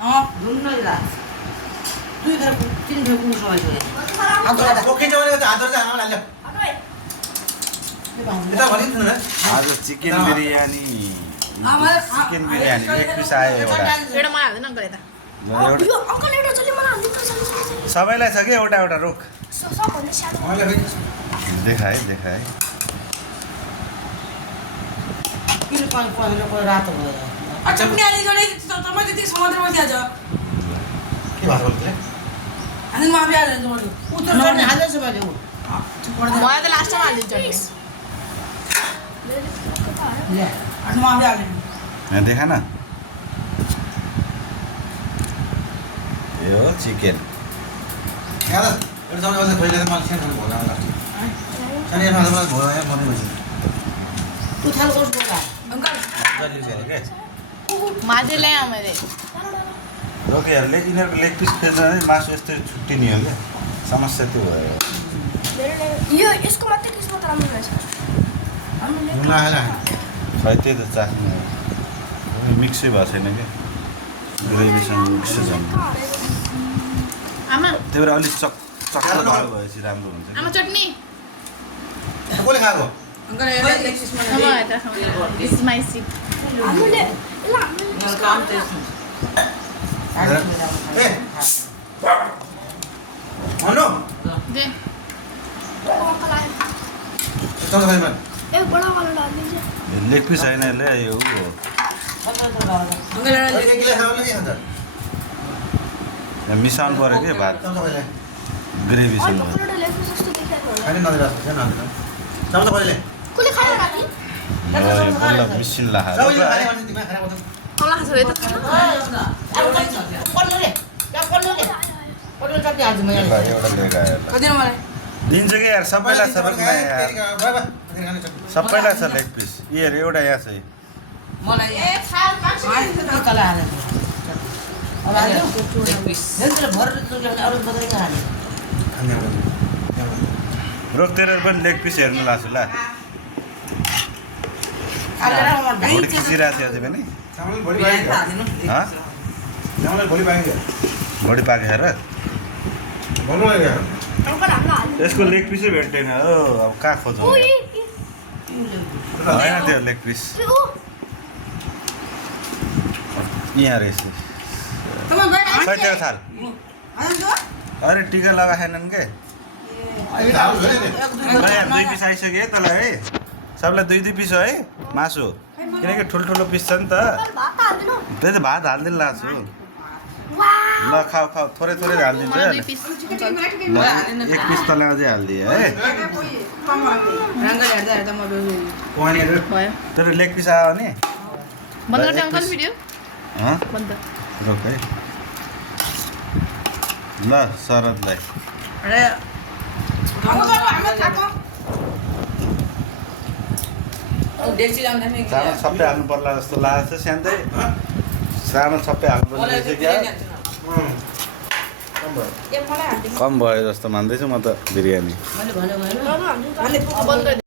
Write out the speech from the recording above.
धुन्नै लाग्छ 2 घर 3 घर कुन समय गयो आज चिकन बिरयानी लेग पिस आयो एउटा सबैलाई छ कि एउटा एउटा रुख देखाए किन पहिलो रातो भयो चटनी आली गरे तपाईँ त्यति समुद्रमा थिएछ के भाषा बोल्थे अनि म आफै हालेर जोड्छु उत्तर गर्ने हाल्दैछु मैले मलाई त लास्टमा हालिदिन्छ नि ले अनि म आफै हालेँ यहाँ देखा न यो चिकन यहाँ त एउटा समय खोइले त मलाई सानो भोला लाग्छ अनि यहाँ मलाई भोला यहाँ मर्ने भइसक्यो तू थाल कोस बोका अंकल माथि ल्याएँ मैले रोकेहरूले यिनीहरूको लेग पिस खेल्दा मासु यस्तै छुट्टिने हो क्या समस्या त्यो भयो यो यसको मात्रै किस्मत राम्रो रहेछ भुला आएला खै त्यही त चाख्नु मिक्सै भएको छैन क्या ग्रेभीसँग मिक्स छ आमा त्यही भएर अलिक चक्कर भएपछि राम्रो हुन्छ आमा चटनी कसले खाएको अंकल ये लेग पीस आमा बनाइए यता दिस इज माई सिट हामीले काम टेस्ट ए भन्नु दे अंकल आयो चल भाइ मन एक बडा वाला डाल दीजिए लेग पिस होइन यसले यो हो अंकल के के खाऊ नि अन्त यहाँ मिसाउनु पऱ्यो कि भात चल भाइले ग्रेभीसँग पकोडा लेफ्ट जस्तो देखाएको होला खाने नदिरा छ नदिरा चल भाइले कसले खायो राति बल्ल मिसिन लाहा सबैले खाने भने तिमी खाना बताऊ कला खान्छ यता पल्लो रे या पल्लो चट्नी हाल्छु म यहाँ एउटा लिएर आयो कति मलाई दिन्छ कि यार सबैलाई छ रुखमा यार सबैलाई छ लेग पिस यो हेर एउटा यहाँ छ मलाई तल हाले अब हाल्यो हेर्नु भर तुले अरु बदल हाल्यो खाने रोक तेरो पनि लेग पिस हेर्नु लाग्छ ल भोलि खिचिरहेको थियो अझै पनि चामल भोलि पाइन्छ हँ चामल भोलि पाइन्छ भोलि पाकेर भन्नु लाग्यो अंकल हाम्रो हाल्नु यसको लेग पिसै भेट्दैन हो अब कहाँ खोजौँ ओ होइन त्यो लेग पिस यहाँ रहेछ तपाईँ गए खै तेरो थाल अरे टिका लगाएनन् के यहाँ 2 पिस आइसक्यो है तँलाई है सबलाई 2 पिस हो है मासु किनकि ठुल्ठुलो पिस छ नि त भात हाल्दिनु त्यही त भात हालिदिनु लाग्छु वाह ल खाऊ थोरै हालिदिन्छ है मलाई 2 पिस ल 1 पिस तँलाई अझै हालिदिएँ है रंगल हेर्दा म भयो तेरो लेग पिस आयो भने बन्द गर्ने अङ्कल भिडियो हँ बन्द रोक है ल शरदलाई अरे हामी खाएको डेक्ची ल्याउँदा नि चामल सबै हाल्नु पर्ला जस्तो लागेको छ स्यान्दै चामल सबै हाल्नु पर्ने मलाई रहेछ क्या एक मलाई हाल्दिनु कम भयो जस्तो मान्दैछु म त बिरयानी मैले भन्यो हाल्दिनु बन्द